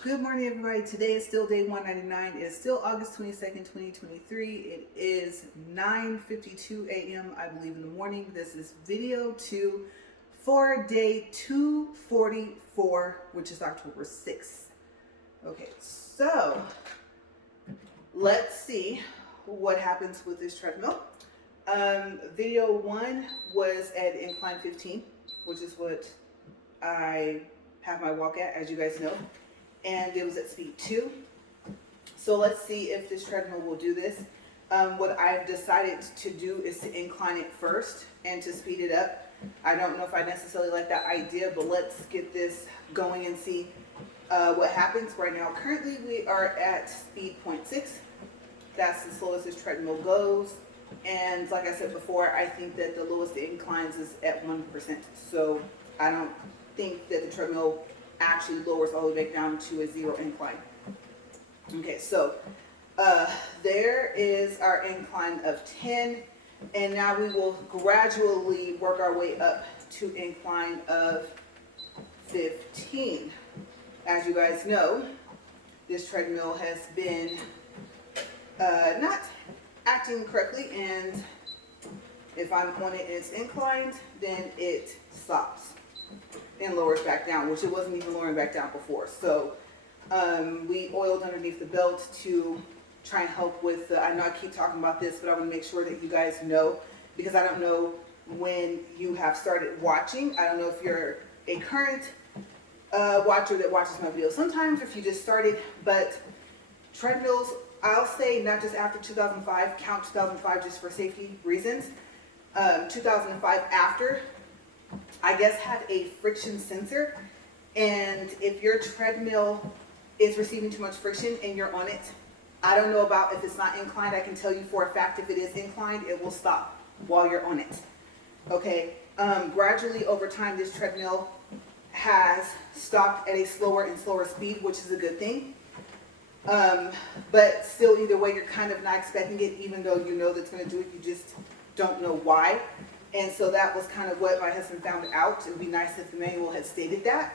Good morning, everybody. Today is still day 199. It's still August 22nd, 2023. It is 9:52 a.m., I believe, in the morning. This is video 2 for day 244, which is October 6th. Okay, so let's see what happens with this treadmill. Video 1 was at incline 15, which is what I have my walk at, as you guys know. And it was at speed 2. So let's see if this treadmill will do this. What I've decided to do is to incline it first and to speed it up. I don't know if I necessarily like that idea, but let's get this going and see what happens. Right now, currently we are at speed 0.6. That's the slowest this treadmill goes. And like I said before, I think that the lowest it inclines is at 1%. So I don't think that the treadmill actually lowers all the way back down to a 0 incline. Okay, so there is our incline of 10, and now we will gradually work our way up to incline of 15. As you guys know, this treadmill has been not acting correctly, and if I'm on it and it's inclined, then it stops and lowers back down, which it wasn't even lowering back down before. So we oiled underneath the belt to try and help with the, I know I keep talking about this, but I want to make sure that you guys know, because I don't know when you have started watching. I don't know if you're a current watcher that watches my videos sometimes, or if you just started, but treadmills, I'll say not just after 2005, count 2005 just for safety reasons. 2005 after, I guess, had a friction sensor, and if your treadmill is receiving too much friction and you're on it, I don't know about if it's not inclined. I can tell you for a fact if it is inclined, it will stop while you're on it. Okay, gradually over time this treadmill has stopped at a slower and slower speed, which is a good thing. But still, either way, you're kind of not expecting it, even though you know that's going to do it, you just don't know why. And so that was kind of what my husband found out. It would be nice if the manual had stated that,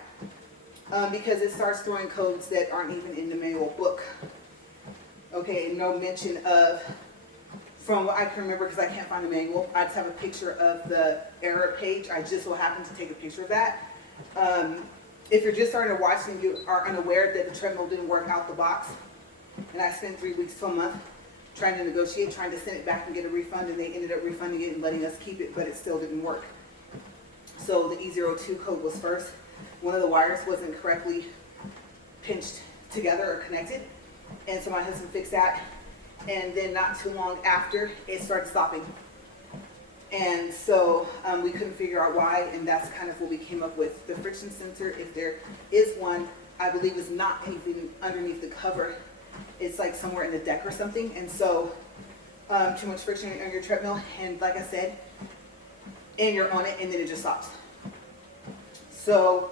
because it starts throwing codes that aren't even in the manual book. Okay, no mention of, from what I can remember, because I can't find the manual, I just have a picture of the error page. I just so happened to take a picture of that. If you're just starting to watch and you are unaware that the treadmill didn't work out the box, and I spent 3 weeks to a month trying to negotiate, trying to send it back and get a refund, and they ended up refunding it and letting us keep it, but it still didn't work. So the E02 code was first. One of the wires wasn't correctly pinched together or connected, and so my husband fixed that, and then not too long after, it started stopping. And so we couldn't figure out why, and that's kind of what we came up with. The friction sensor, if there is one, I believe is not anything underneath the cover. It's like somewhere in the deck or something, and so too much friction on your treadmill, and like I said, and you're on it, and then it just stops. So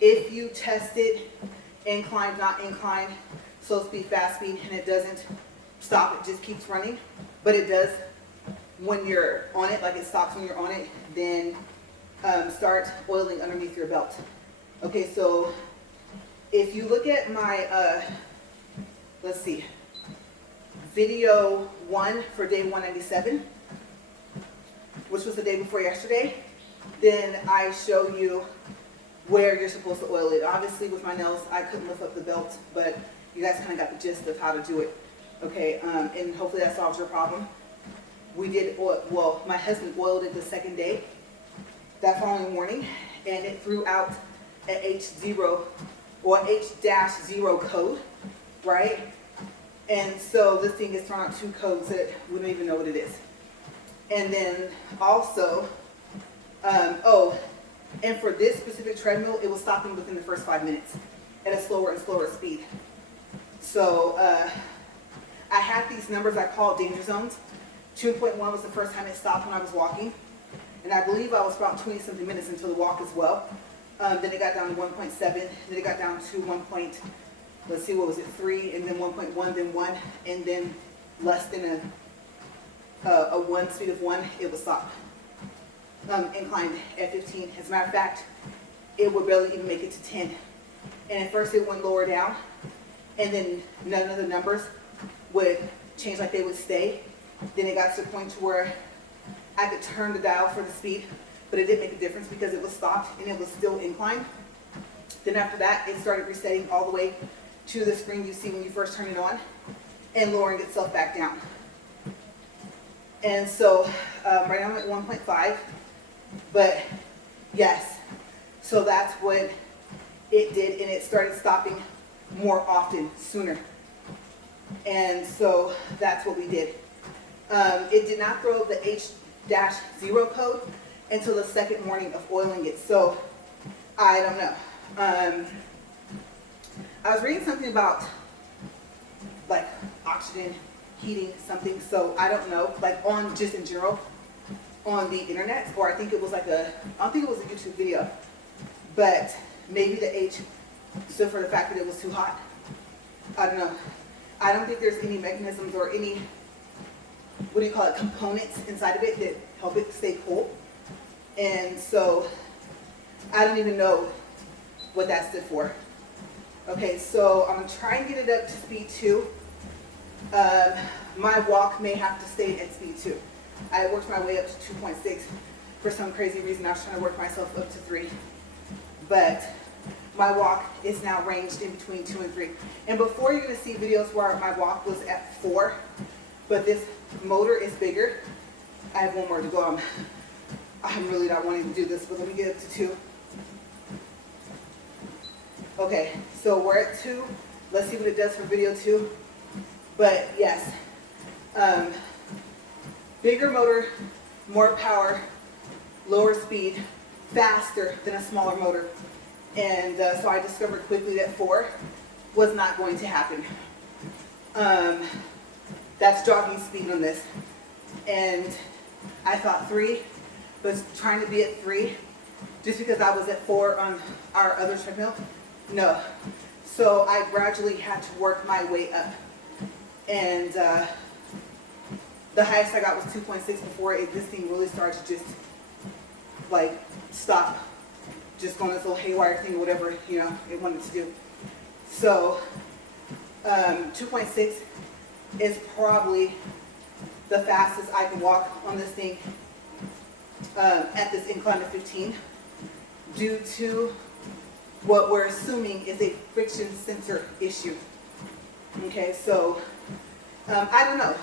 if you test it, inclined, not inclined, slow speed, fast speed, and it doesn't stop, it just keeps running, but it does when you're on it, like it stops when you're on it, then start oiling underneath your belt. Okay, so if you look at my, let's see, video 1 for day 197, which was the day before yesterday, then I show you where you're supposed to oil it. Obviously with my nails, I couldn't lift up the belt, but you guys kind of got the gist of how to do it. Okay, and hopefully that solves your problem. We did oil, well, my husband oiled it the second day, that following morning, and it threw out an H0 or H-0 code, right? And so this thing is throwing out 2 codes that we don't even know what it is. And then also, and for this specific treadmill, it was stopping within the first 5 minutes at a slower and slower speed. So I had these numbers I called danger zones. 2.1 was the first time it stopped when I was walking, and I believe I was about 20 something minutes into the walk as well. Then it got down to 1.7, then it got down to 3, and then 1.1, then 1, and then less than a 1, speed of 1, it would stop. Inclined at 15. As a matter of fact, it would barely even make it to 10 And at first it went lower down, and then none of the numbers would change, like they would stay. Then it got to the point to where I could turn the dial for the speed, but it didn't make a difference because it was stopped and it was still inclined. Then after that, it started resetting all the way to the screen you see when you first turn it on and lowering itself back down. And so right now I'm at 1.5, but yes, so that's what it did, and it started stopping more often, sooner. And so that's what we did. It did not throw the H-0 code until the second morning of oiling it. So I don't know. I was reading something about like oxygen heating something. So I don't know, like on just in general on the internet, or I think it was like I don't think it was a YouTube video, but maybe the H stood for the fact that it was too hot. I don't know. I don't think there's any mechanisms or any, what do you call it, components inside of it that help it stay cool. And so I don't even know what that stood for. Okay, so I'm gonna try and get it up to speed 2. My walk may have to stay at speed 2. I worked my way up to 2.6. For some crazy reason, I was trying to work myself up to 3. But my walk is now ranged in between 2 and 3. And before, you're gonna see videos where my walk was at 4, but this motor is bigger. I have one more to go. I'm really not wanting to do this, but let me get up to 2. Okay, so we're at 2. Let's see what it does for video 2. But yes, bigger motor, more power, lower speed, faster than a smaller motor. And so I discovered quickly that 4 was not going to happen. That's jogging speed on this. And I thought 3 was trying to be at 3 just because I was at 4 on our other treadmill. No. So I gradually had to work my way up. And the highest I got was 2.6 before this thing really started to just like stop, just going this little haywire thing, whatever, you know, it wanted to do. So 2.6 is probably the fastest I can walk on this thing at this incline of 15, due to what we're assuming is a friction sensor issue. Okay, so I don't know.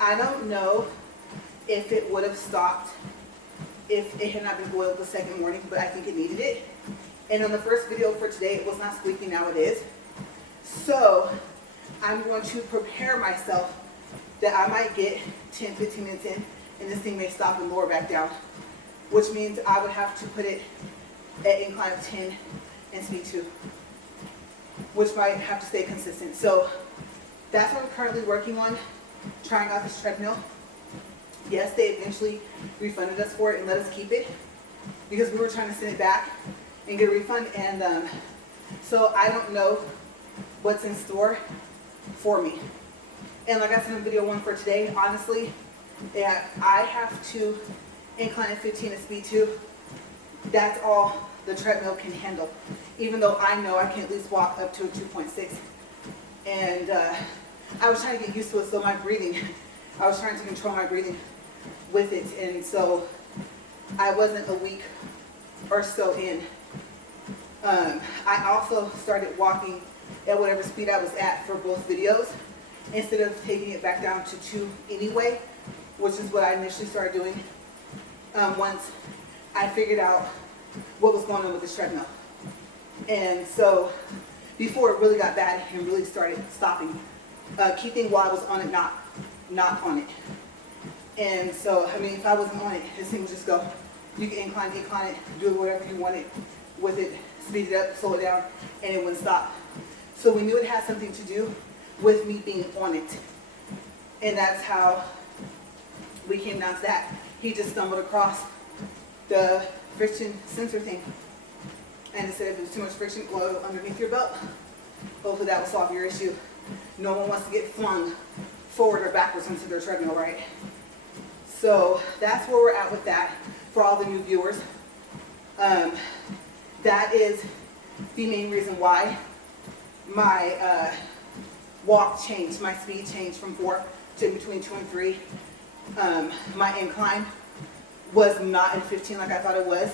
I don't know if it would have stopped if it had not been boiled the second morning, but I think it needed it. And on the first video for today, it was not squeaking, now it is. So I'm going to prepare myself that I might get 10, 15 minutes in, and this thing may stop and lower back down, which means I would have to put it at incline of 10 and speed 2, which might have to stay consistent. So that's what I'm currently working on, trying out this treadmill. Yes, they eventually refunded us for it and let us keep it because we were trying to send it back and get a refund. And so I don't know what's in store for me. And like I said in video 1 for today, honestly, yeah, I have to incline at 15 and speed 2. That's all the treadmill can handle, even though I know I can at least walk up to a 2.6. And I was trying to get used to it, so my breathing, I was trying to control my breathing with it. And so I wasn't a week or so in. I also started walking at whatever speed I was at for both videos, instead of taking it back down to 2 anyway, which is what I initially started doing once I figured out what was going on with this treadmill. And so before it really got bad and really started stopping, keeping while I was on it, not on it. And so, I mean, if I wasn't on it, this thing would just go. You can incline, decline it, do whatever you wanted with it, speed it up, slow it down, and it wouldn't stop. So we knew it had something to do with me being on it. And that's how we came down to that. He just stumbled across the friction sensor thing. And it said if there's too much friction underneath your belt, hopefully that will solve your issue. No one wants to get flung forward or backwards into their treadmill, right? So that's where we're at with that for all the new viewers. That is the main reason why my walk changed, my speed changed from 4 to between 2 and 3. My incline was not in 15 like I thought it was.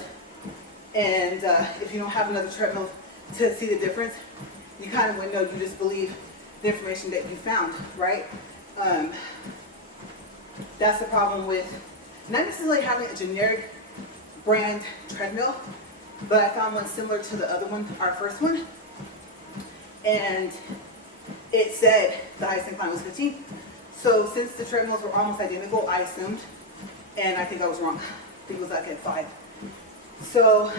And if you don't have another treadmill to see the difference, you kind of wouldn't know. You just believe the information that you found, right? That's the problem with not necessarily having a generic brand treadmill, but I found one similar to the other one, our first one, and it said the highest incline was 15. So since the treadmills were almost identical, I assumed, and I think I was wrong. I think it was like at 5. So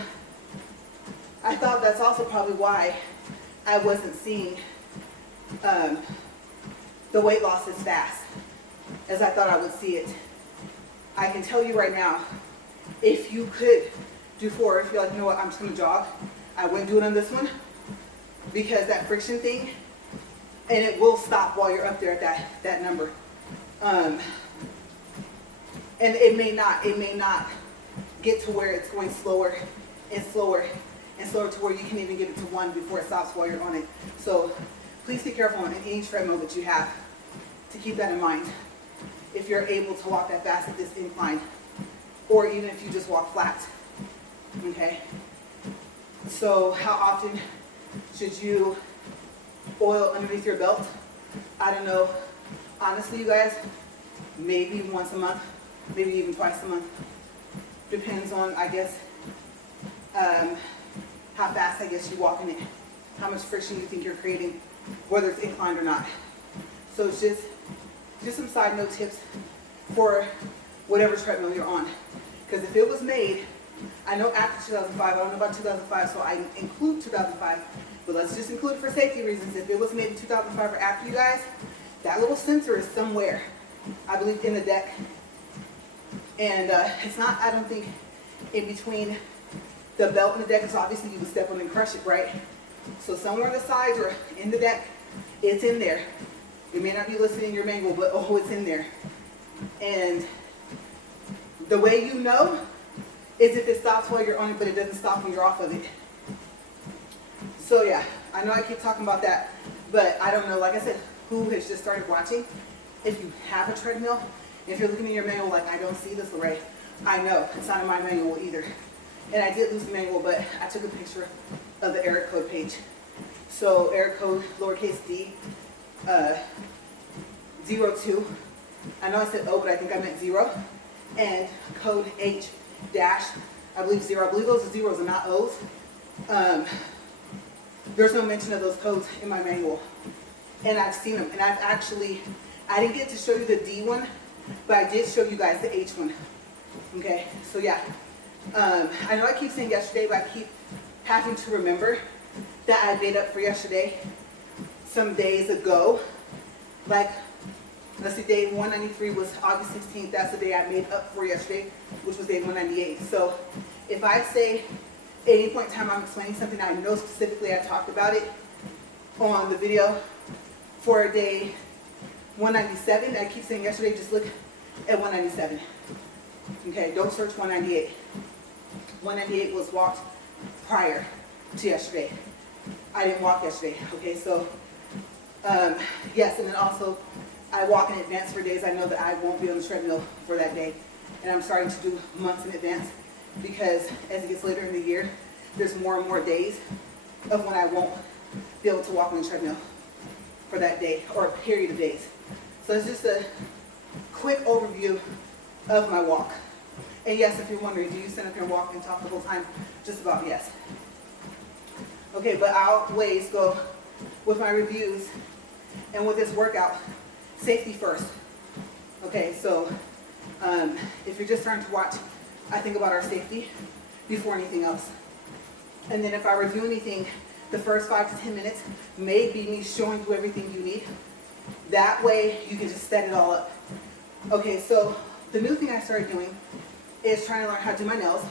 I thought that's also probably why I wasn't seeing the weight loss as fast as I thought I would see it. I can tell you right now, if you could do 4, if you're like, you know what, I'm just gonna jog, I wouldn't do it on this one because that friction thing, and it will stop while you're up there at that number. And it may not get to where it's going slower and slower and slower to where you can even get it to 1 before it stops while you're on it. So please be careful on any treadmill that you have to keep that in mind. If you're able to walk that fast at this incline, or even if you just walk flat, okay? So how often should you oil underneath your belt? I don't know. Honestly, you guys, maybe once a month, maybe even twice a month. Depends on, I guess, how fast, I guess, you walk in it, how much friction you think you're creating, whether it's inclined or not. So it's just some side note tips for whatever treadmill you're on. Because if it was made, I know after 2005, I don't know about 2005, so I include 2005, but let's just include it for safety reasons. If it was made in 2005 or after, you guys, that little sensor is somewhere, I believe, in the deck. And it's not, I don't think, in between the belt and the deck, because obviously you would step on and crush it, right? So somewhere on the sides or in the deck, it's in there. It may not be listed in your manual, but oh, it's in there. And the way you know is if it stops while you're on it, but it doesn't stop when you're off of it. So yeah, I know I keep talking about that, but I don't know, like I said, who has just started watching. If you have a treadmill, if you're looking in your manual like, I don't see this, LaRae, I know, it's not in my manual either. And I did lose the manual, but I took a picture of the error code page. So error code, lowercase d, 02. I know I said O, but I think I meant 0. And code H dash, I believe 0. I believe those are zeros and not O's. There's no mention of those codes in my manual. And I've seen them. And I've actually, I didn't get to show you the D one, but I did show you guys the H one. Okay, so yeah. I know I keep saying yesterday, but I keep having to remember that I made up for yesterday some days ago. Like, let's see, day 193 was August 16th. That's the day I made up for yesterday, which was day 198. So if I say at any point in time I'm explaining something, I know specifically I talked about it on the video for day 197. I keep saying yesterday, just look at 197. Okay, don't search 198. 198 was walked prior to yesterday. I didn't walk yesterday. Okay, so yes, and then also I walk in advance for days I know that I won't be on the treadmill for that day. And I'm starting to do months in advance because as it gets later in the year, there's more and more days of when I won't be able to walk on the treadmill for that day or a period of days. So it's just a quick overview of my walk. And yes, if you're wondering, do you stand up here and walk and talk the whole time? Just about yes. Okay, but I'll always go with my reviews and with this workout, safety first. Okay, so if you're just starting to watch, I think about our safety before anything else. And then if I review anything, the first 5 to 10 minutes may be me showing you everything you need. That way you can just set it all up. Okay, so the new thing I started doing is trying to learn how to do my nails.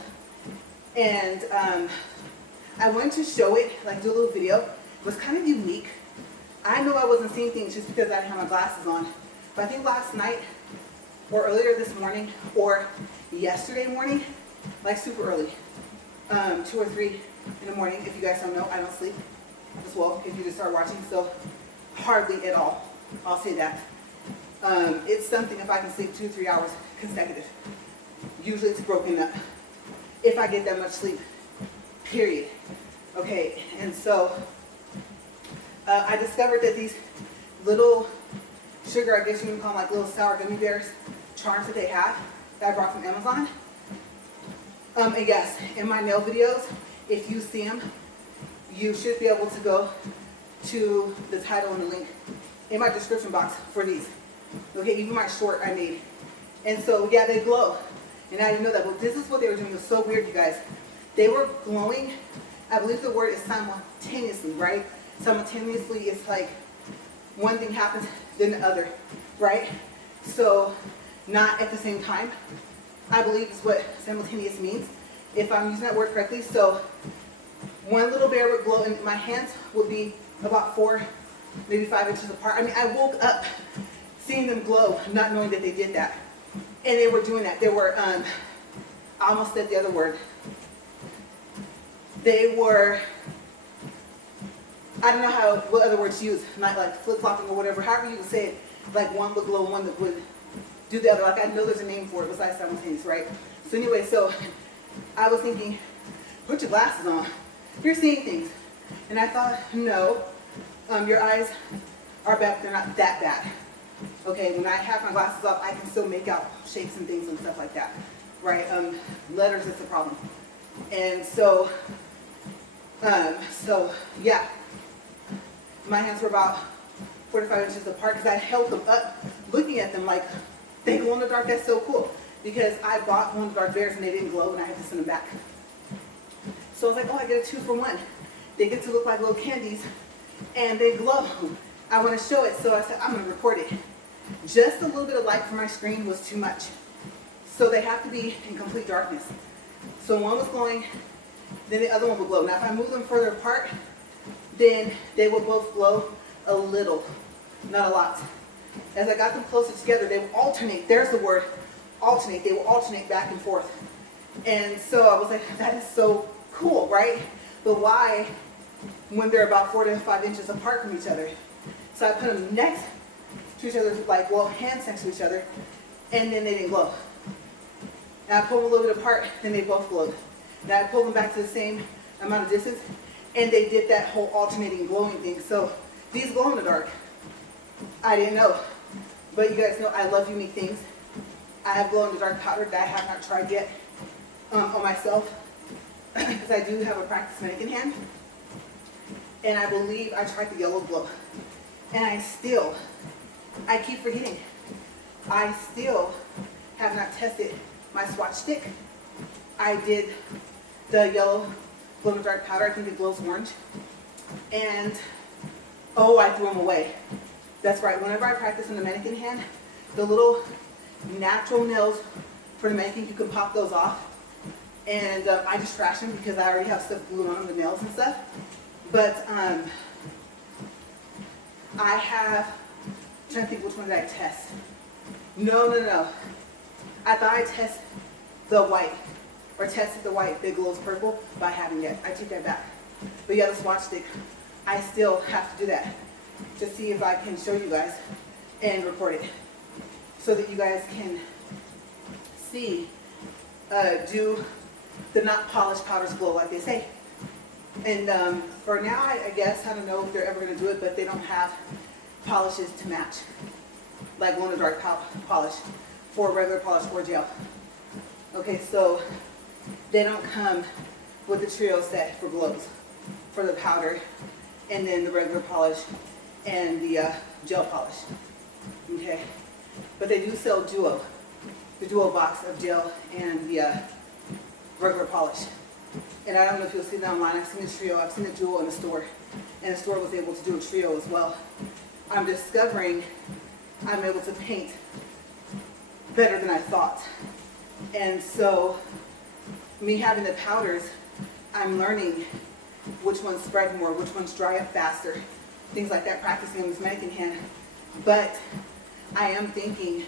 And I wanted to show it, like do a little video. It was kind of unique. I know I wasn't seeing things just because I didn't have my glasses on. But I think last night, or earlier this morning, or yesterday morning, like super early, 2 or 3 in the morning. If you guys don't know, I don't sleep as well. If you just start watching, so hardly at all. I'll say that. It's something if I can sleep 2-3 hours consecutive. Usually it's broken up if I get that much sleep, period. Okay, and so I discovered that these little sugar, I guess you can call them like little sour gummy bears, charms that they have, that I brought from Amazon. And yes, in my nail videos, if you see them, you should be able to go to the title and the link in my description box for these. Okay, even my short I made. And so, yeah, they glow. And I didn't know that, but this is what they were doing. It was so weird, you guys. They were glowing, I believe the word is simultaneously, right? Simultaneously, it's like one thing happens, then the other, right? So, not at the same time, I believe is what simultaneous means, if I'm using that word correctly. So, one little bear would glow, and my hands would be about 4, maybe 5 inches apart. I mean, I woke up seeing them glow, not knowing that they did that. And they were doing that. They were, I almost said the other word. They were, I don't know what other words to use, not like flip-flopping or whatever, however you would say it, like one would glow, one that would do the other. Like I know there's a name for it besides simultaneous, right? So anyway, so I was thinking, put your glasses on. You're seeing things. And I thought, no, your eyes are bad, they're not that bad. Okay, when I have my glasses off, I can still make out shapes and things and stuff like that, right? Letters is the problem. And so, yeah, my hands were about 4 to 5 inches apart because I held them up, looking at them like they glow in the dark. That's so cool because I bought glow in the dark bears and they didn't glow and I had to send them back. So I was like, oh, I get a 2 for 1. They get to look like little candies and they glow. I want to show it, so I said, I'm going to record it. Just a little bit of light from my screen was too much. So they have to be in complete darkness. So one was glowing, then the other one would glow. Now if I move them further apart, then they will both glow a little, not a lot. As I got them closer together, they will alternate. There's the word, alternate. They will alternate back and forth. And so I was like, that is so cool, right? But why when they're about 4 to 5 inches apart from each other? So I put them next to each other, like, well, hands next to each other, and then they didn't glow. Now I pulled them a little bit apart, then they both glowed. Now I pulled them back to the same amount of distance, and they did that whole alternating glowing thing. So these glow in the dark. I didn't know. But you guys know I love unique things. I have glow in the dark powder that I have not tried yet on myself, because I do have a practice mannequin hand. And I believe I tried the yellow glow. And I keep forgetting. I still have not tested my swatch stick. I did the yellow glow in the dark powder. I think it glows orange. And, oh, I threw them away. That's right. Whenever I practice in the mannequin hand, the little natural nails for the mannequin, you can pop those off. And I just trash them because I already have stuff glued on the nails and stuff. But I have, I'm trying to think which one did I test. No. I thought I tested the white, or tested the white that glows purple, but I haven't yet. I take that back. But yeah, the swatch stick, I still have to do that to see if I can show you guys and record it so that you guys can see, do the not polished powders glow like they say. And for now, I guess, I don't know if they're ever going to do it, but they don't have polishes to match, like glow in the dark polish for regular polish or gel. Okay, so they don't come with the trio set for glows, for the powder, and then the regular polish and the gel polish. Okay, but they do sell duo, the duo box of gel and the regular polish. And I don't know if you'll see that online. I've seen the trio, I've seen the duo in the store, and the store was able to do a trio as well. I'm discovering I'm able to paint better than I thought. And so, me having the powders, I'm learning which ones spread more, which ones dry up faster, things like that, practicing on this mannequin hand. But I am thinking,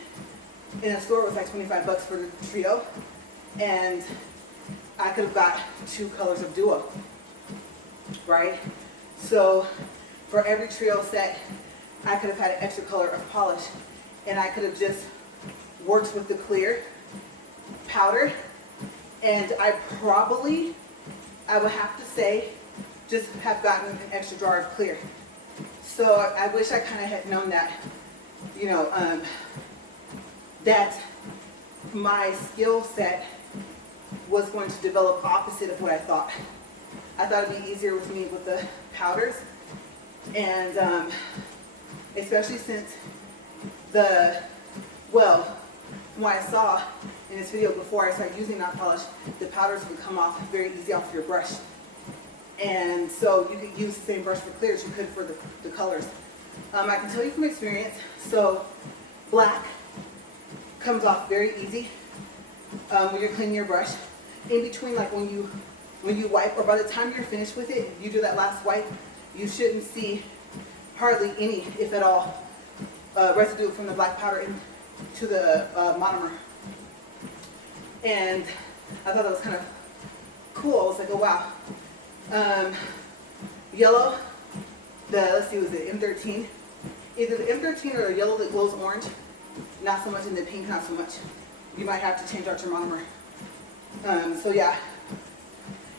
in a store it was like $25 for the trio, and I could have got 2 colors of duo. right? So for every trio set, I could have had an extra color of polish, and I could have just worked with the clear powder, and I would have to say, just have gotten an extra jar of clear. So I wish I kind of had known that, that my skill set was going to develop opposite of what I thought. I thought it'd be easier with me with the powders, and especially since from what I saw in this video before I started using nail polish, the powders would come off very easy off your brush. And so you could use the same brush for clear as you could for the colors. I can tell you from experience, so black comes off very easy when you're cleaning your brush. In between, like when you wipe, or by the time you're finished with it, you do that last wipe, you shouldn't see hardly any, if at all, residue from the black powder into the monomer. And I thought that was kind of cool. I was like, oh wow. Yellow, let's see, was it M13? Either the M13 or the yellow that glows orange, not so much, in the pink, not so much. You might have to change out your monomer. So yeah,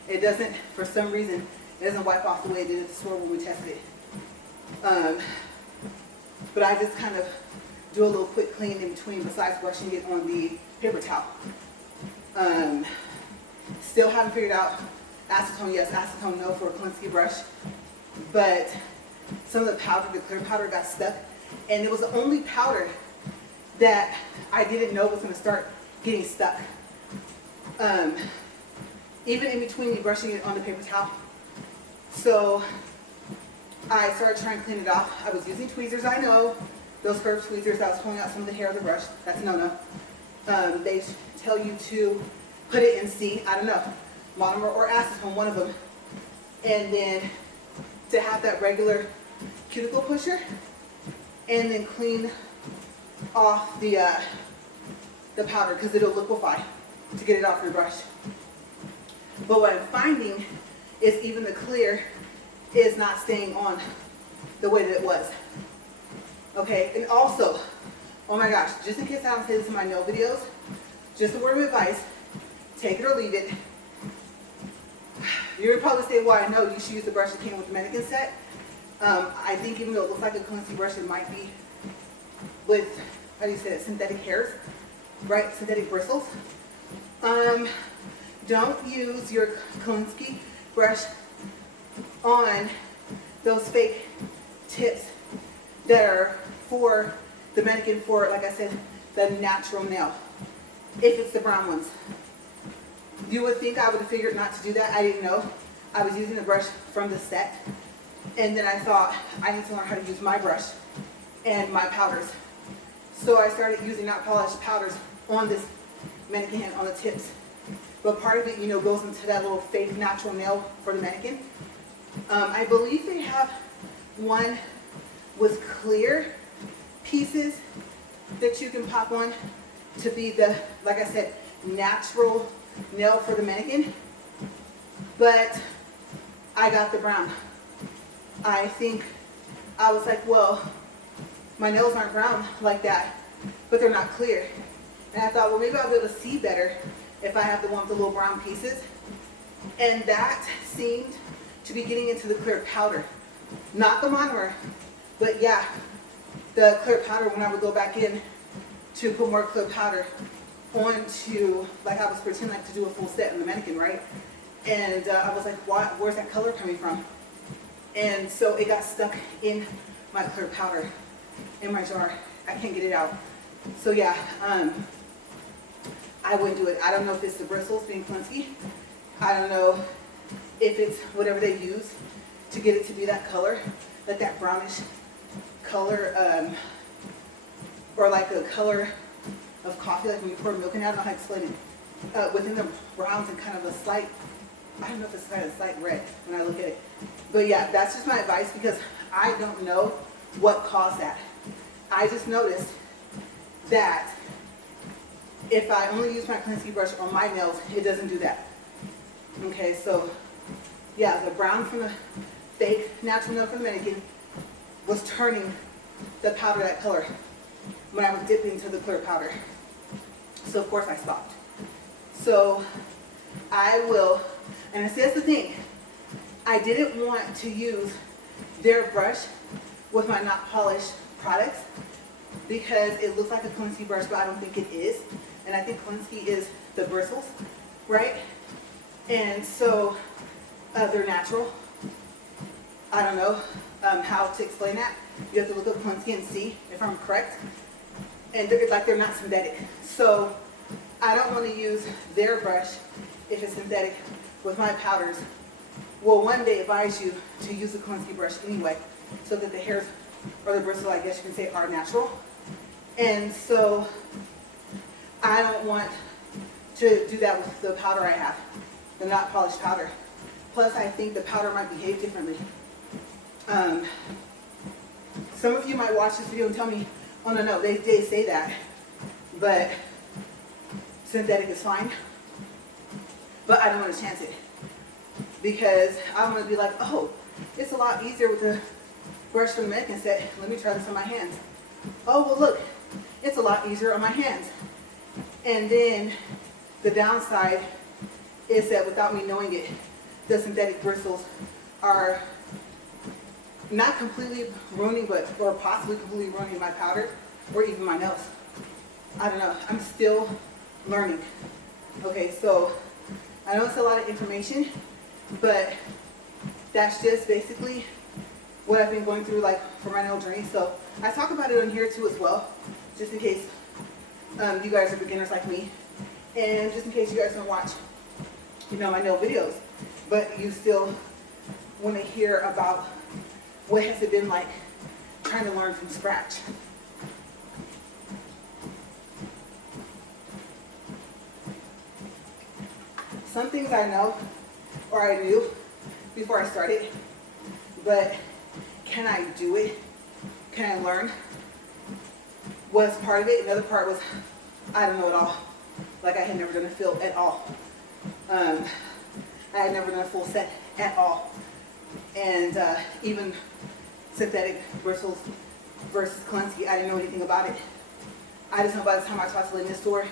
it doesn't, for some reason, it doesn't wipe off the way it did at the store when we tested it. But I just kind of do a little quick clean in between besides brushing it on the paper towel. Still haven't figured out acetone, yes, acetone, no, for a Klinsky brush. But some of the powder, the clear powder, got stuck. And it was the only powder that I didn't know was going to start getting stuck. Even in between me brushing it on the paper towel. So I started trying to clean it off. I was using tweezers, I know. Those curved tweezers, I was pulling out some of the hair of the brush. That's a no-no. They tell you to put it in C, I don't know, monomer or acetone, one of them. And then to have that regular cuticle pusher, and then clean off the powder, because it'll liquefy to get it off your brush. But what I'm finding is even the clear is not staying on the way that it was. Okay, and also, oh my gosh, just in case I don't say this in my nail videos, just a word of advice, take it or leave it. You would probably say, well, I know you should use the brush that came with the mannequin set. I think even though it looks like a Klinsky brush, it might be with, how do you say it, synthetic hairs, right? Synthetic bristles. Don't use your Klinsky brush on those fake tips that are for the mannequin, for, like I said, the natural nail. If it's the brown ones. You would think I would have figured not to do that. I didn't know. I was using the brush from the set. And then I thought, I need to learn how to use my brush and my powders. So I started using not polished powders on this mannequin on the tips. But part of it, goes into that little fake natural nail for the mannequin. I believe they have one with clear pieces that you can pop on to be the, like I said, natural nail for the mannequin. But I got the brown. I think I was like, well, my nails aren't brown like that, but they're not clear. And I thought, well, maybe I'll be able to see better if I have the one with the little brown pieces. And that seemed to be getting into the clear powder. Not the monomer, but yeah, the clear powder, when I would go back in to put more clear powder onto, like I was pretending like to do a full set in the mannequin, right? And I was like, where's that color coming from? And so it got stuck in my clear powder in my jar. I can't get it out. So yeah, I wouldn't do it. I don't know if it's the bristles being Klinsky. I don't know if it's whatever they use to get it to be that color, like that brownish color, or like a color of coffee, like when you pour milk in it. I don't know how to explain it. Within the browns and kind of a slight, I don't know if it's kind of a slight red when I look at it. But yeah, that's just my advice, because I don't know what caused that. I just noticed that if I only use my Klinsky brush on my nails, it doesn't do that. Okay, so yeah, the brown from the fake natural nail from the mannequin was turning the powder that color when I was dipping into the clear powder. So of course I stopped. So I will, and I see that's the thing, I didn't want to use their brush with my not polished products because it looks like a Klinsky brush, but I don't think it is. And I think Klinsky is the bristles, right? And so they're natural. I don't know how to explain that. You have to look up Klinsky and see if I'm correct. And they're not synthetic. So I don't want to use their brush if it's synthetic with my powders. Well, one day advise you to use the Klinsky brush anyway, so that the hairs or the bristles, I guess you can say, are natural. And so I don't want to do that with the powder I have, the not polished powder. Plus, I think the powder might behave differently. Some of you might watch this video and tell me, oh no, they say that, but synthetic is fine. But I don't want to chance it because I want to be like, oh, it's a lot easier with the brush from the mannequin set. Let me try this on my hands. Oh, well look, it's a lot easier on my hands. And then the downside is that without me knowing it, the synthetic bristles are not completely ruining, or possibly completely ruining my powder or even my nails. I don't know. I'm still learning. Okay, so I know it's a lot of information, but that's just basically what I've been going through, like, for my nail journey. So I talk about it on here too as well, just in case you guys are beginners like me, and just in case you guys don't watch, my nail videos, but you still want to hear about what has it been like trying to learn from scratch. Some things I know or I knew before I started, but can I do it? Can I learn? Was part of it. Another part was I don't know at all. Like I had never done a fill at all. I had never done a full set at all. And even synthetic bristles versus Klinsky, I didn't know anything about it. I just know by the time I talked to in this store,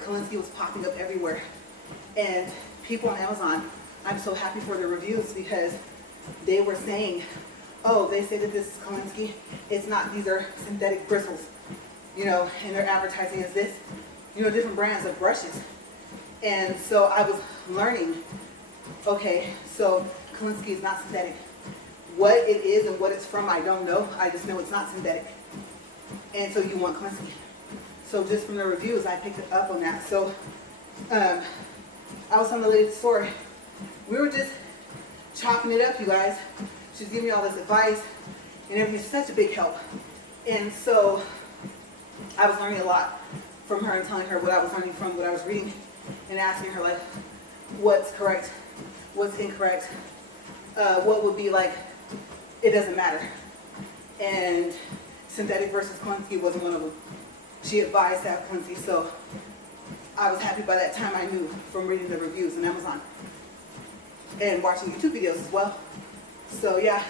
Klinsky was popping up everywhere. And people on Amazon, I'm so happy for the reviews because they were saying, oh, they say that this is Klinsky. It's not, these are synthetic bristles, and they're advertising as this, different brands of brushes. And so I was learning, okay, so Klinsky is not synthetic. What it is and what it's from, I don't know. I just know it's not synthetic. And so you want Klinsky. So just from the reviews, I picked up on that. So I was on the lady's store. We were just chopping it up, you guys. She's giving me all this advice and everything. It's such a big help. And so I was learning a lot from her and telling her what I was learning from what I was reading and asking her, like, what's correct, what's incorrect, what would be like, it doesn't matter. And synthetic versus Klinsky wasn't one of them. She advised to have Klinsky, so I was happy by that time. I knew from reading the reviews on Amazon and watching YouTube videos as well. So yeah,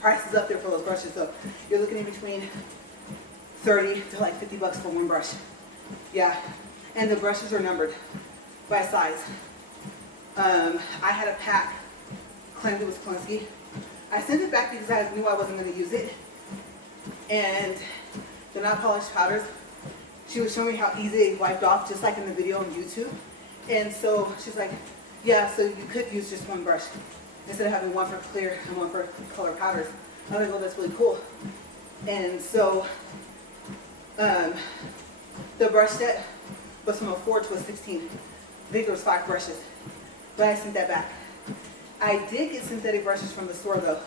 price is up there for those brushes. So you're looking in between 30 to like $50 for one brush. Yeah, and the brushes are numbered by size. I had a pack, claimed it was Klinsky. I sent it back because I knew I wasn't going to use it. And the not polished powders, she was showing me how easy they wiped off, just like in the video on YouTube. And so she's like, yeah, so you could use just one brush instead of having one for clear and one for color powders. I was like, well, that's really cool. And so the brush set was from a 4 to a 16. I think there was 5 brushes, but I sent that back. I did get synthetic brushes from the store though.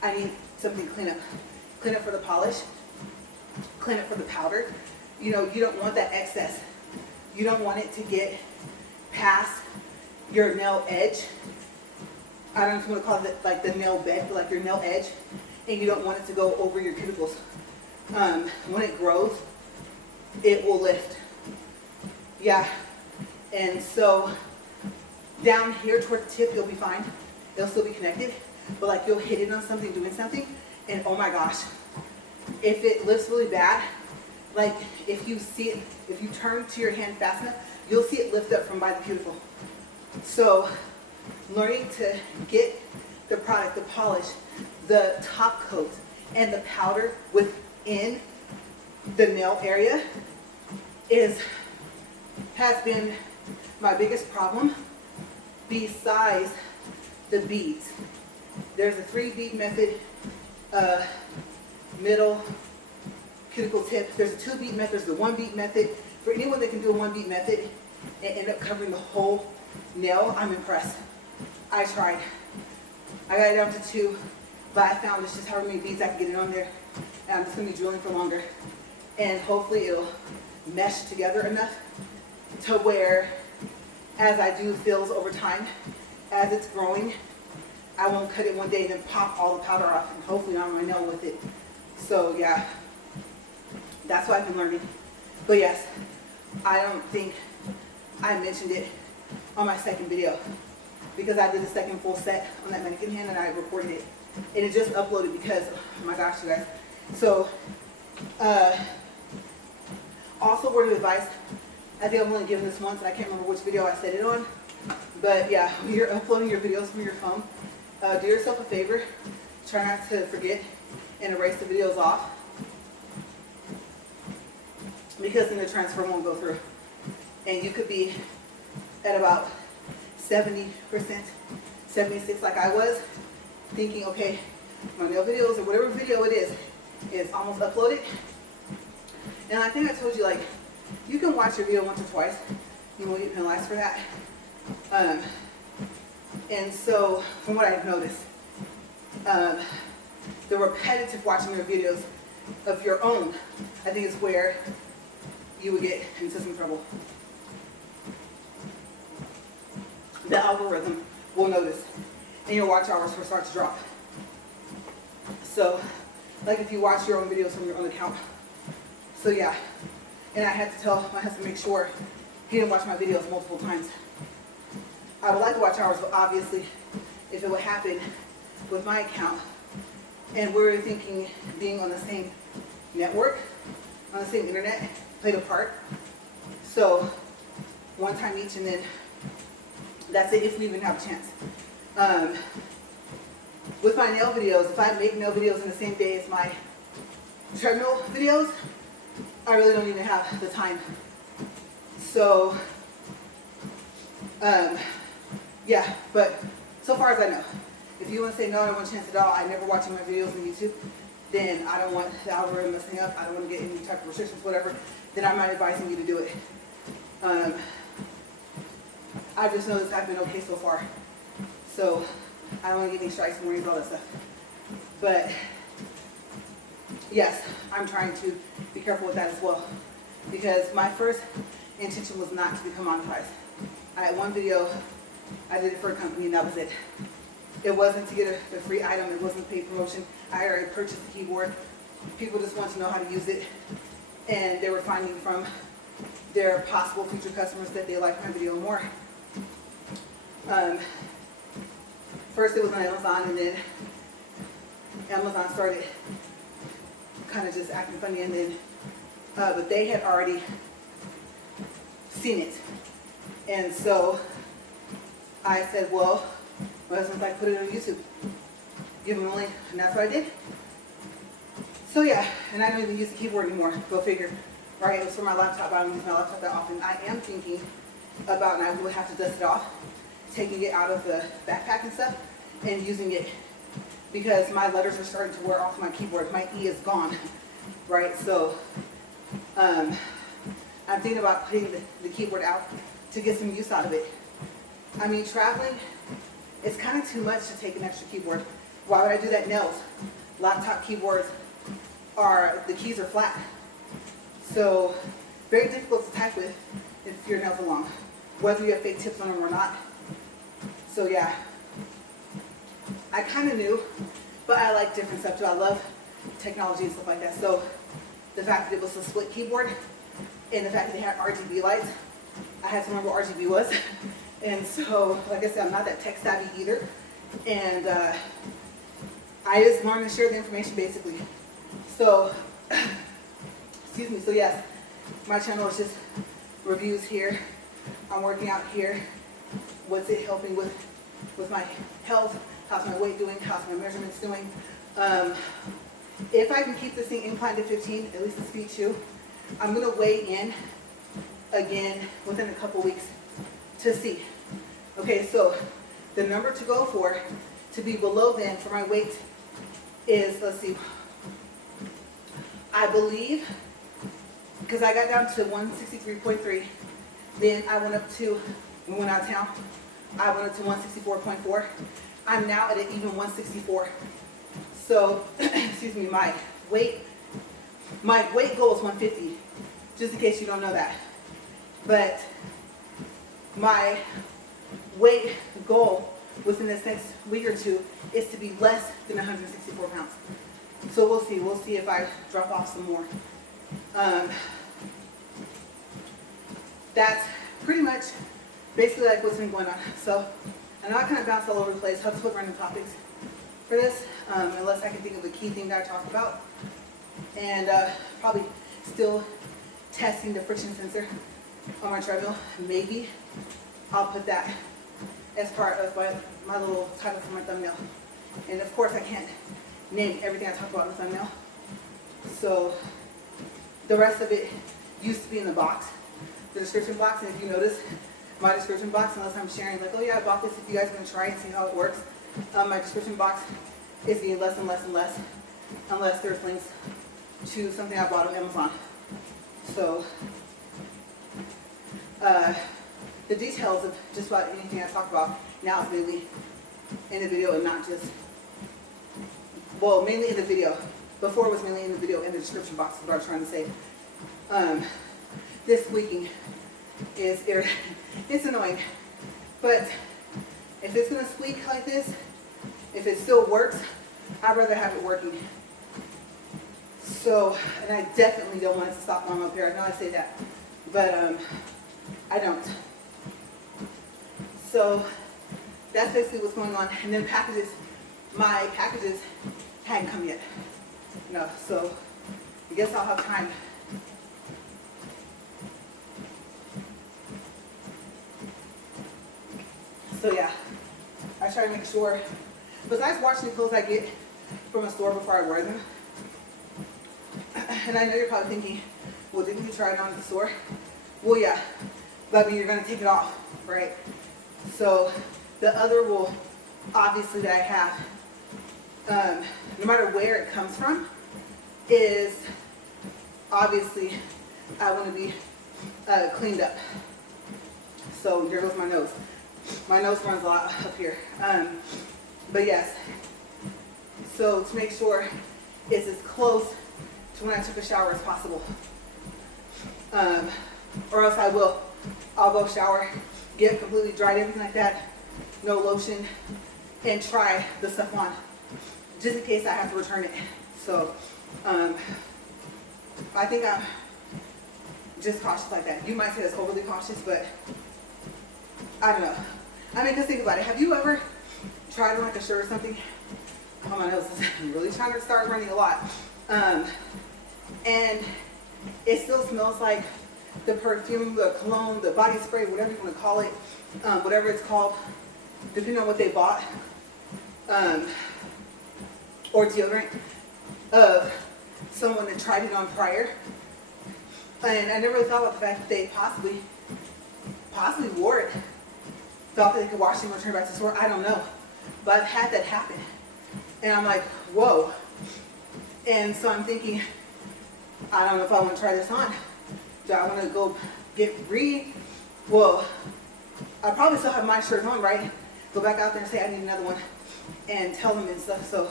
I need something to clean up. Clean up for the polish, clean up for the powder. You don't want that excess. You don't want it to get past your nail edge. I don't know if you want to call it like the nail bed, but like your nail edge. And you don't want it to go over your cuticles. When it grows, it will lift. Yeah. And so down here towards the tip, you'll be fine. it'll still be connected, but like you'll hit it on something, doing something, and oh my gosh, if it lifts really bad, like if you see it, if you turn to your hand fast enough, you'll see it lift up from by the cuticle. So learning to get the product, the polish, the top coat, and the powder within the nail area has been my biggest problem, besides the beads. There's a 3-bead method, middle, cuticle tip. There's a 2-bead method, there's the 1-bead method. For anyone that can do a 1-bead method and end up covering the whole nail, I'm impressed. I tried. I got it down to 2, but I found it's just however many beads I can get it on there. And I'm just going to be drilling for longer. And hopefully it'll mesh together enough to where, as I do fills over time, as it's growing, I won't cut it one day and then pop all the powder off and hopefully not my nail with it. So yeah, that's what I've been learning. But yes, I don't think I mentioned it on my second video because I did the second full set on that mannequin hand and I recorded it. And it just uploaded because, oh my gosh, you guys. So, also word of advice, I think I've only given this once and I can't remember which video I said it on. But yeah, when you're uploading your videos from your phone, do yourself a favor, try not to forget and erase the videos off, because then the transfer won't go through. And you could be at about 70%, 76 like I was, thinking, okay, my nail videos or whatever video it is almost uploaded. And I think I told you, like, you can watch your video once or twice. You won't get penalized for that. And so, from what I've noticed, the repetitive watching your videos of your own, I think is where you would get into some trouble. The algorithm will notice, and your watch hours will start to drop. So, like if you watch your own videos from your own account. So yeah, and I had to tell my husband, make sure he didn't watch my videos multiple times. I would like to watch ours, but obviously, if it would happen with my account, and we were thinking being on the same network, on the same internet, played a part. So, one time each, and then that's it if we even have a chance. With my nail videos, if I make nail videos in the same day as my treadmill videos, I really don't even have the time. So, yeah, but so far as I know, if you want to say no, I don't want a chance at all, I never watching my videos on YouTube, then I don't want the algorithm messing up, I don't want to get any type of restrictions, whatever, then I'm not advising you to do it. I just know this I've been okay so far. So, I don't want to get any strikes, warnings, all that stuff. But, yes, I'm trying to be careful with that as well. Because my first intention was not to become monetized. I had one video, I did it for a company, and that was it. It wasn't to get a free item, it wasn't paid promotion. I already purchased the keyboard. People just want to know how to use it. And they were finding from their possible future customers that they liked my video more. First it was on Amazon, and then Amazon started kind of just acting funny, and then, but they had already seen it. And so I said, well, my husband's like, put it on YouTube. Give him a link, and that's what I did. So yeah, and I don't even use the keyboard anymore, go figure. Right, it was for my laptop, I don't use my laptop that often. I am thinking about, and I will have to dust it off, taking it out of the backpack and stuff, and using it, because my letters are starting to wear off my keyboard. My E is gone, right? So, I'm thinking about putting the keyboard out to get some use out of it. I mean, traveling, it's kind of too much to take an extra keyboard. Why would I do that? Nails. Laptop keyboards the keys are flat. So, very difficult to type with if your nails are long, whether you have fake tips on them or not. So yeah, I kind of knew, but I like different stuff too. I love technology and stuff like that. So the fact that it was a split keyboard and the fact that it had RGB lights, I had to remember what RGB was. And so, like I said, I'm not that tech savvy either. And I just wanted to share the information basically. So, excuse me, so yes, my channel is just reviews here. I'm working out here. What's it helping with my health? How's my weight doing? How's my measurements doing? If I can keep this thing inclined to 15, at least the speed 2, I'm going to weigh in again within a couple weeks to see. Okay, so the number to go for, to be below then for my weight is, let's see, I believe, because I got down to 163.3, then I went up to, we went out of town, I went up to 164.4. I'm now at an even 164. So, excuse me, my weight goal is 150, just in case you don't know that. But my weight goal within this next week or two is to be less than 164 pounds. So we'll see. We'll see if I drop off some more. That's pretty much basically like what's been going on. So I know I kind of bounced all over the place. I have to put random topics for this, unless I can think of a key thing that I talked about. And probably still testing the friction sensor on my treadmill. Maybe I'll put that as part of my little title for my thumbnail. And of course I can't name everything I talk about in the thumbnail. So the rest of it used to be in the box, the description box. And if you notice, my description box, unless I'm sharing like, oh yeah, I bought this if you guys want to try and see how it works, my description box is getting less and less and less, unless there's links to something I bought on Amazon. So the details of just about anything I talk about now is mainly in the video and not just, well, mainly in the video. Before it was mainly in the video in the description box is what I was trying to say. This squeaking is irritating. It's annoying. But if it's going to squeak like this, if it still works, I'd rather have it working. So, and I definitely don't want it to stop while I'm up here. I know I say that, but I don't. So that's basically what's going on. And then packages, my packages hadn't come yet. No, so I guess I'll have time. So yeah, I try to make sure, besides washing the clothes I get from a store before I wear them, and I know you're probably thinking, well, didn't you try it on at the store? Well, yeah, but I mean, you're going to take it off, right? So the other rule, obviously, that I have, no matter where it comes from, is obviously I want to be cleaned up. So there goes my nose. My nose runs a lot up here. But yes, so to make sure it's as close to when I took a shower as possible. Or else I'll go shower, get completely dried, everything like that, no lotion, and try the stuff on, just in case I have to return it. So I think I'm just cautious like that. You might say it's overly cautious, but I don't know. I mean, just think about it. Have you ever tried on like a shirt or something? Oh, my nose is really trying to start running a lot. And it still smells like the perfume, the cologne, the body spray, whatever you want to call it, whatever it's called, depending on what they bought, or deodorant, of someone that tried it on prior. And I never really thought about the fact that they possibly wore it, thought that they could wash it and return it back to the store. I don't know. But I've had that happen. And I'm like, whoa. And so I'm thinking, I don't know if I want to try this on. Do I want to go get well, I probably still have my shirt on, right? Go back out there and say I need another one and tell them and stuff. So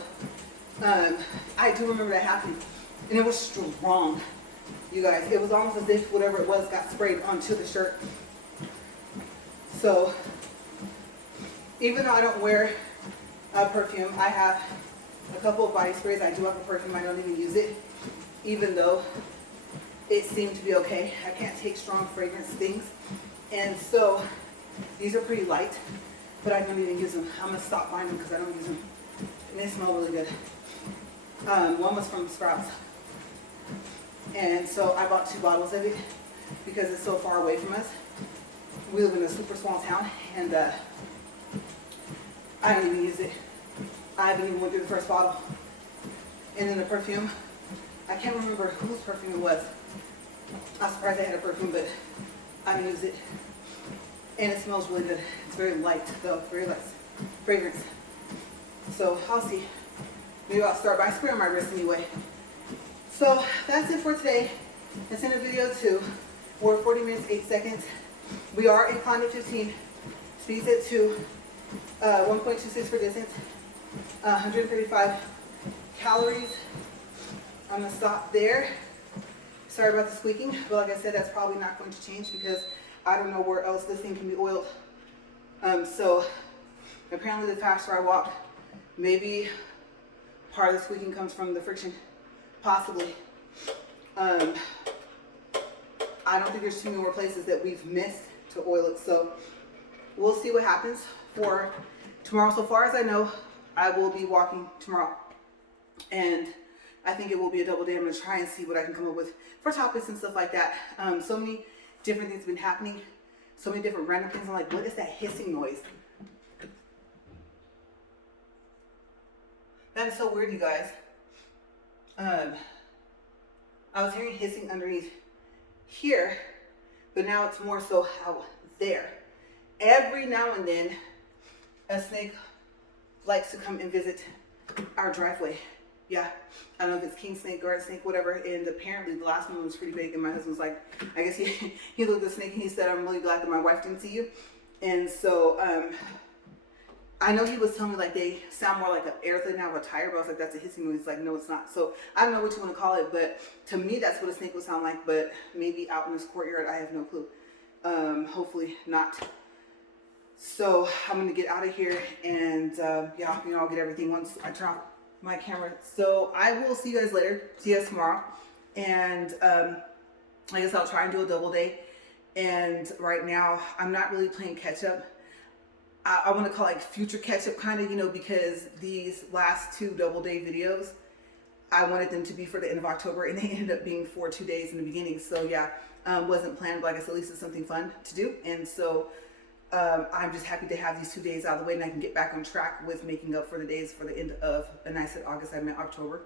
I do remember that happening. And it was strong, you guys. It was almost as if whatever it was got sprayed onto the shirt. So even though I don't wear a perfume, I have a couple of body sprays. I do have a perfume. I don't even use it, even though it seemed to be okay. I can't take strong fragrance things. And so these are pretty light. but I don't even use them. I'm gonna stop buying them because I don't use them. And they smell really good. One was from Sprouts. And so I bought 2 bottles of it because it's so far away from us. We live in a super small town, and I don't even use it. I haven't even went through the first bottle. And then the perfume, I can't remember whose perfume it was. I was surprised I had a perfume, but I don't use it. And it smells really good. It's very light though, very light fragrance. So I'll see. Maybe I'll start by spraying my wrist anyway. So that's it for today. It's in a video too. We're 40 minutes, 8 seconds. We are inclined at 15. Speeds at 2. 1.26 for distance. 135 calories. I'm gonna stop there. Sorry about the squeaking, but like I said, that's probably not going to change because I don't know where else this thing can be oiled. So apparently the faster I walk, maybe part of the squeaking comes from the friction, possibly. I don't think there's too many more places that we've missed to oil it, so we'll see what happens for tomorrow. So far as I know, I will be walking tomorrow, and I think it will be a double day. I'm going to try and see what I can come up with for topics and stuff like that. So many different things have been happening, so many different random things. I'm like, what is that hissing noise? That is so weird, you guys. I was hearing hissing underneath here, but now it's more so out there. Every now and then, a snake likes to come and visit our driveway. Yeah, I don't know if it's king snake, guard snake, whatever. And apparently the last one was pretty big, and my husband was like, I guess he looked at the snake and he said, I'm really glad that my wife didn't see you. And so I know he was telling me like they sound more like an air thing out of a tire, but I was like, that's a hissing noise. He's like, no, it's not. So I don't know what you want to call it, but to me that's what a snake would sound like. But maybe out in this courtyard, I have no clue. Hopefully not. So I'm gonna get out of here, and yeah, you know, I'll get everything once I turn off my camera. So I will see you guys later. See you guys tomorrow. And I guess I'll try and do a double day. And right now I'm not really playing catch up. I want to call it like future catch up kind of, you know, because these last 2 double day videos, I wanted them to be for the end of October, and they ended up being for 2 days in the beginning. So yeah, wasn't planned, but I guess at least it's something fun to do. And so I'm just happy to have these 2 days out of the way, and I can get back on track with making up for the days for the end of, and I said August, I meant October.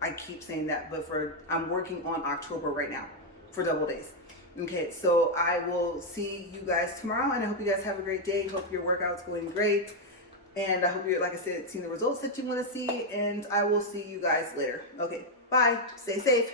I keep saying that, but I'm working on October right now for double days. Okay, so I will see you guys tomorrow, and I hope you guys have a great day. Hope your workout's going great, and I hope you're, like I said, seeing the results that you want to see, and I will see you guys later. Okay, bye. Stay safe.